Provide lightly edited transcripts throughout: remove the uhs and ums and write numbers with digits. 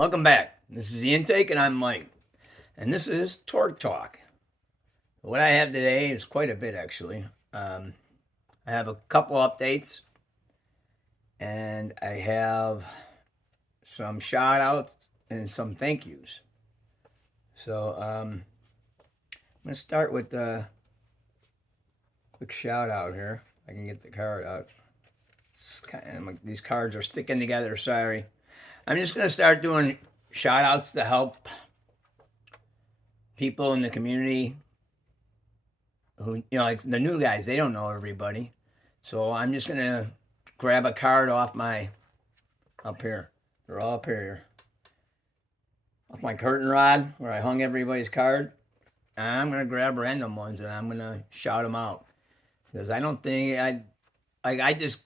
Welcome back. This is the intake, and I'm Mike. And this is Torque Talk. What I have today is quite a bit, actually. I have a couple updates, and I have some shout outs and some thank yous. So I'm going to start with a quick shout out here. I can get the card out. These cards are sticking together, sorry. I'm just going to start doing shout outs to help people in the community who, like the new guys, they don't know everybody. So I'm just going to grab a card off up here. They're all up here. Off my curtain rod where I hung everybody's card. I'm going to grab random ones and I'm going to shout them out. Because I don't think I just,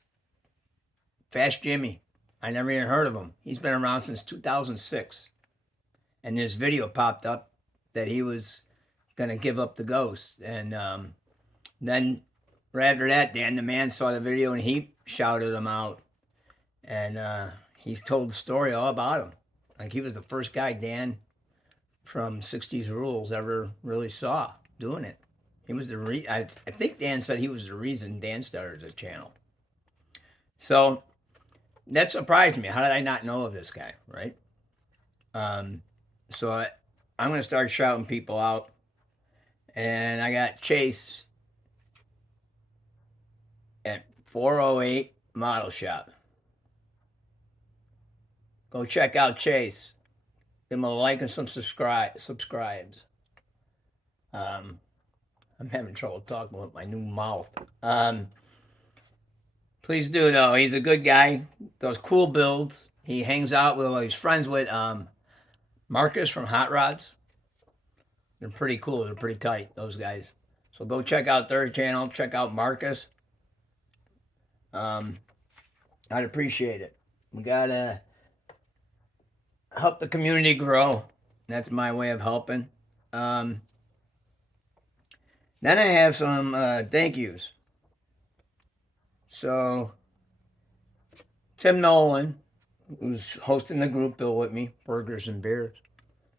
Fast Jimmy. I never even heard of him. He's been around since 2006. And this video popped up that he was going to give up the ghost. And then right after that, Dan the Man saw the video and he shouted him out. And he's told the story all about him. Like he was the first guy Dan from 60s Rules ever really saw doing it. He was I think Dan said he was the reason Dan started the channel. So that surprised me. How did I not know of this guy, right? So I'm going to start shouting people out. And I got Chase at 408 Model Shop. Go check out Chase. Give him a like and some subscribes. I'm having trouble talking with my new mouth. Please do, though. He's a good guy. Those cool builds. He hangs out with, he's friends with Marcus from Hot Rods. They're pretty cool. They're pretty tight, those guys. So go check out their channel. Check out Marcus. I'd appreciate it. We got to help the community grow. That's my way of helping. Then I have some thank yous. So, Tim Nolan, who's hosting the group bill with me, Burgers and Beers,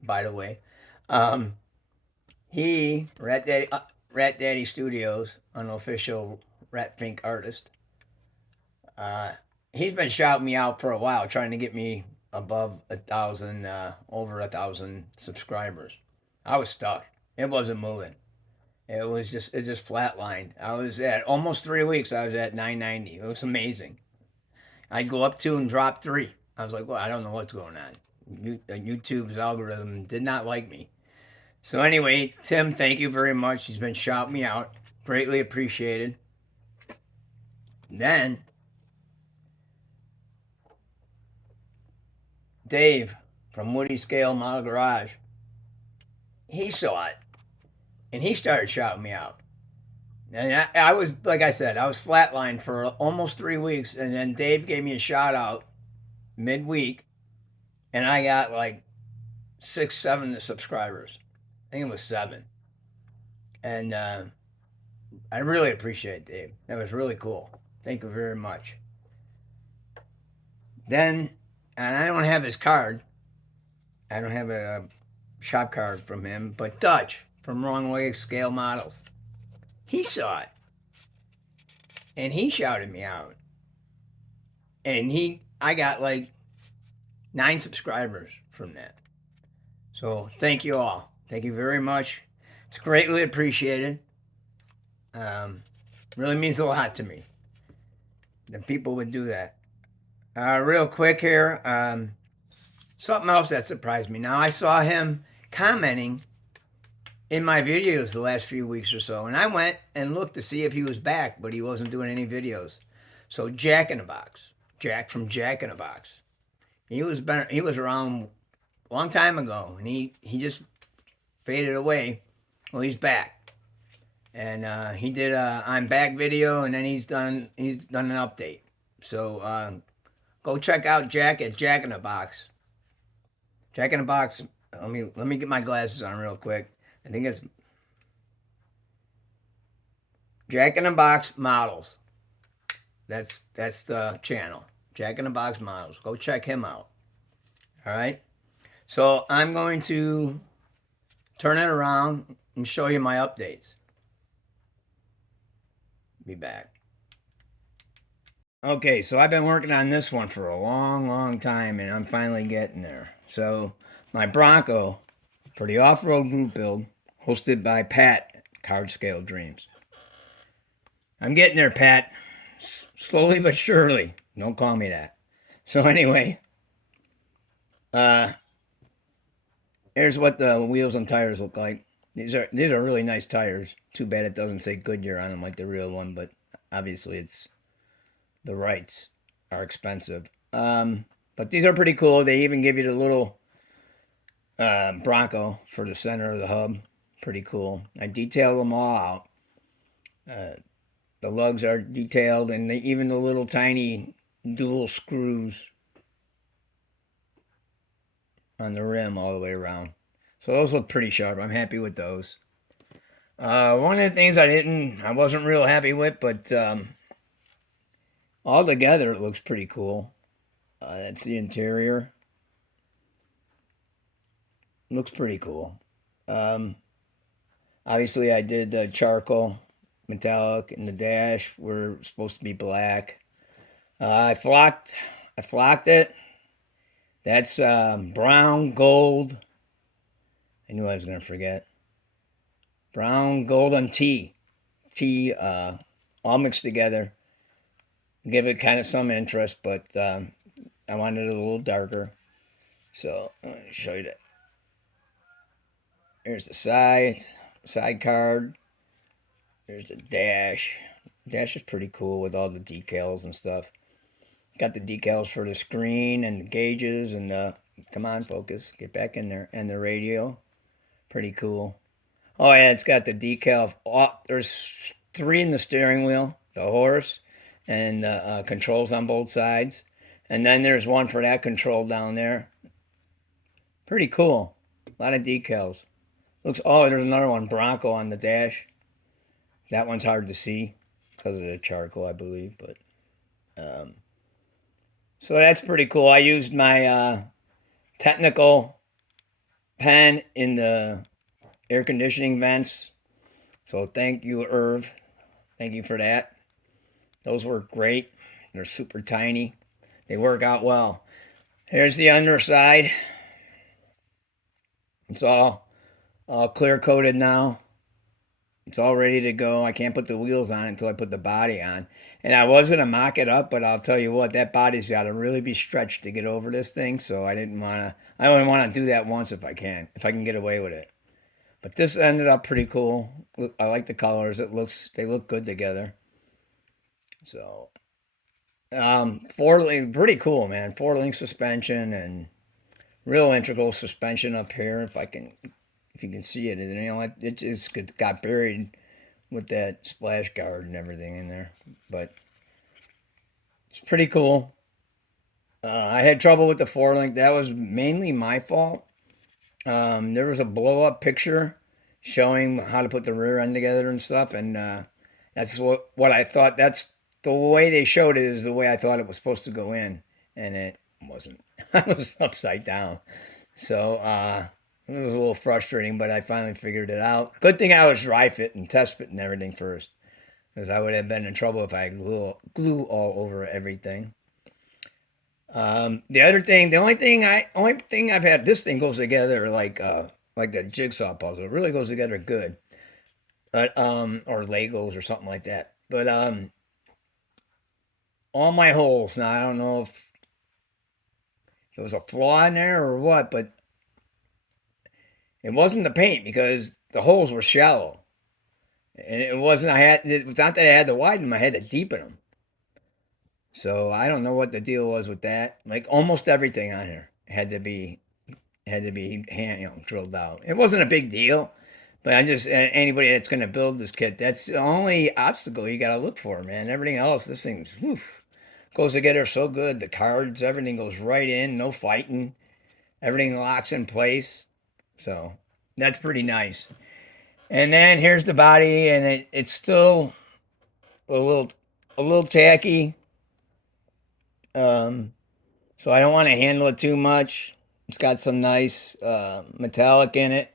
by the way. He, Rat Daddy Studios, unofficial Rat Fink artist, he's been shouting me out for a while, trying to get me above 1,000, over 1,000 subscribers. I was stuck. It wasn't moving. It just flatlined. I was at almost 3 weeks. I was at 990. It was amazing. I'd go up 2 and drop 3. I was like, well, I don't know what's going on. YouTube's algorithm did not like me. So anyway, Tim, thank you very much. He's been shouting me out. Greatly appreciated. Then Dave from Woody Scale Model Garage, he saw it. And he started shouting me out. And I was, like I said, I was flatlined for almost 3 weeks. And then Dave gave me a shout out midweek. And I got like 6, 7 subscribers. I think it was 7. And I really appreciate it, Dave. That was really cool. Thank you very much. Then, and I don't have his card. I don't have a shop card from him. But Dutch from Wrong Way Scale Models, he saw it. And he shouted me out. And I got like 9 subscribers from that. So thank you all. Thank you very much. It's greatly appreciated. Really means a lot to me that people would do that. Real quick here, something else that surprised me. Now I saw him commenting in my videos the last few weeks or so, and I went and looked to see if he was back, but he wasn't doing any videos. So Jack from Jack in the Box, he was around a long time ago, and he just faded away. Well, he's back, and he did a I'm back video, and then he's done an update. So go check out Jack at Jack in the Box. Jack in the Box. Let me get my glasses on real quick. I think it's Jack in the Box Models. That's the channel. Jack in the Box Models. Go check him out. All right. So I'm going to turn it around and show you my updates. Be back. Okay, so I've been working on this one for a long, long time, and I'm finally getting there. So my Bronco for the off-road group build, hosted by Pat, Card Scale Dreams. I'm getting there, Pat. Slowly but surely. Don't call me that. So anyway, uh, here's what the wheels and tires look like. These are really nice tires. Too bad it doesn't say Goodyear on them like the real one, but obviously it's the rights are expensive. But these are pretty cool. They even give you the little Bronco for the center of the hub. Pretty cool. I detailed them all out. Uh, the lugs are detailed, and even the little tiny dual screws on the rim all the way around. So those look pretty sharp. I'm happy with those. One of the things I wasn't real happy with, but all together it looks pretty cool. That's the interior. Looks pretty cool. Um, Obviously, I did the charcoal metallic, and the dash were supposed to be black. I flocked it. That's brown gold. I knew I was gonna forget. Brown gold and tea, all mixed together. Give it kind of some interest, but I wanted it a little darker. So let me show you that. Here's the side card. There's the dash. Dash is pretty cool with all the decals and stuff. Got the decals for the screen and the gauges and the, come on, focus, get back in there, and the radio. Pretty cool. Oh yeah, it's got the decal. Oh, there's three in the steering wheel, the horse, and the controls on both sides. And then there's one for that control down there. Pretty cool. A lot of decals. Looks. Oh, there's another one, Bronco on the dash. That one's hard to see because of the charcoal, I believe. But so that's pretty cool. I used my technical pen in the air conditioning vents. So thank you, Irv. Thank you for that. Those work great. They're super tiny. They work out well. Here's the underside. It's all clear coated now. It's all ready to go. I can't put the wheels on until I put the body on. And I was gonna mock it up, but I'll tell you what, that body's got to really be stretched to get over this thing. So I didn't want to. I only want to do that once if I can get away with it. But this ended up pretty cool. I like the colors. They look good together. So four link, pretty cool, man. Four link suspension and real integral suspension up here. If you can see it, and you know, it just got buried with that splash guard and everything in there. But it's pretty cool. I had trouble with the four link. That was mainly my fault. There was a blow up picture showing how to put the rear end together and stuff, and that's what I thought. That's the way they showed it is the way I thought it was supposed to go in, and it wasn't. I was upside down. So it was a little frustrating, but I finally figured it out. Good thing I was dry fit and test fit and everything first, because I would have been in trouble if I glue all over everything. Only thing I've had, this thing goes together like the jigsaw puzzle. It really goes together good, but or Legos or something like that. But all my holes now, I don't know if it was a flaw in there or what, but it wasn't the paint because the holes were shallow, and it wasn't. It was not that I had to widen them; I had to deepen them. So I don't know what the deal was with that. Like almost everything on here had to be drilled out. It wasn't a big deal, but I just anybody that's going to build this kit, that's the only obstacle you got to look for, man. Everything else, this thing goes together so good. The cards, everything goes right in, no fighting. Everything locks in place. So that's pretty nice. And then here's the body, and it's still a little tacky. Um, so I don't want to handle it too much. It's got some nice metallic in it.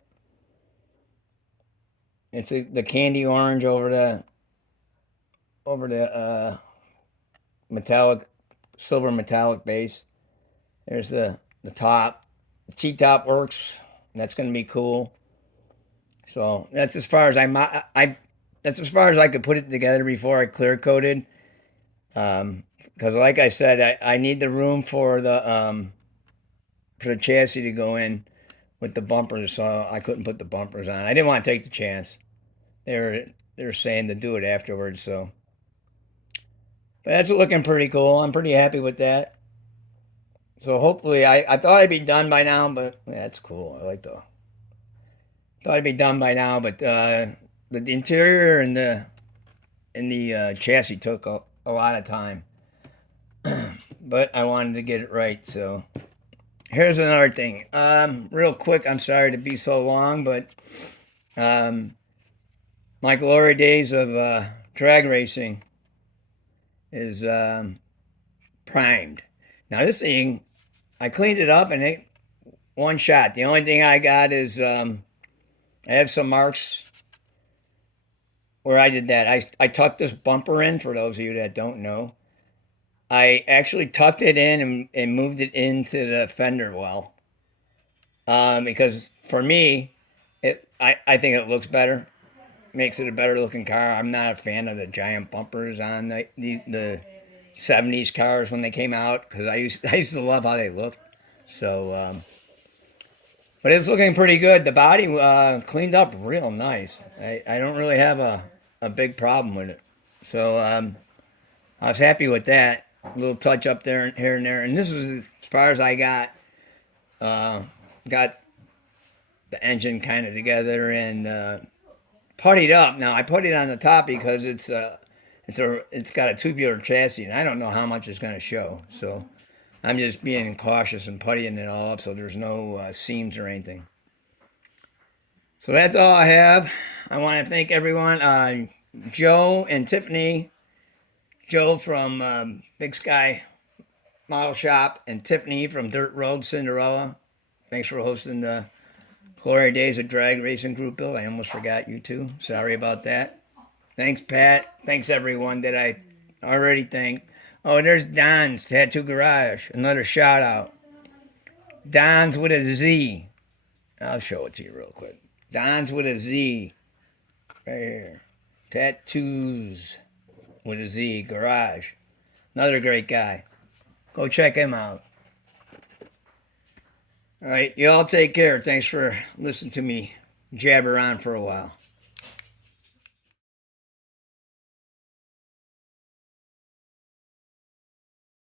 It's the candy orange over the metallic silver metallic base. There's the top. The T-top works. That's going to be cool. So that's as far as I that's as far as I could put it together before I clear coated. Because like I said, I need the room for the chassis to go in with the bumpers, so I couldn't put the bumpers on. I didn't want to take the chance. They were saying to do it afterwards, so but that's looking pretty cool. I'm pretty happy with that. So hopefully, I thought I'd be done by now, but yeah, that's cool. I like the thought I'd be done by now, but the interior and the chassis took a lot of time, but I wanted to get it right. So here's another thing. Real quick, I'm sorry to be so long, but um, my glory days of drag racing is primed. Now this thing, I cleaned it up and it one shot. The only thing I got is I have some marks where I did that. I tucked this bumper in, for those of you that don't know. I actually tucked it in and moved it into the fender well. Because for me, I think it looks better. Makes it a better looking car. I'm not a fan of the giant bumpers on the 70s cars when they came out because I used to love how they looked. So, but it's looking pretty good. The body cleaned up real nice. I don't really have a big problem with it. So I was happy with that. A little touch up there, here and there. And this is as far as I got. Got the engine kind of together and puttied up. Now I put it on the top because it's got a tubular chassis, and I don't know how much it's going to show. So I'm just being cautious and puttying it all up so there's no seams or anything. So that's all I have. I want to thank everyone, Joe and Tiffany. Joe from Big Sky Model Shop and Tiffany from Dirt Road Cinderella. Thanks for hosting the Glory Days of Drag Racing Group, Bill. I almost forgot you too. Sorry about that. Thanks, Pat. Thanks, everyone that I already thanked. Oh, there's Don's Tattoo Garage. Another shout out. Don's with a Z. I'll show it to you real quick. Don's with a Z. Right here. Tattoos with a Z. Garage. Another great guy. Go check him out. All right, you all take care. Thanks for listening to me jabber on for a while.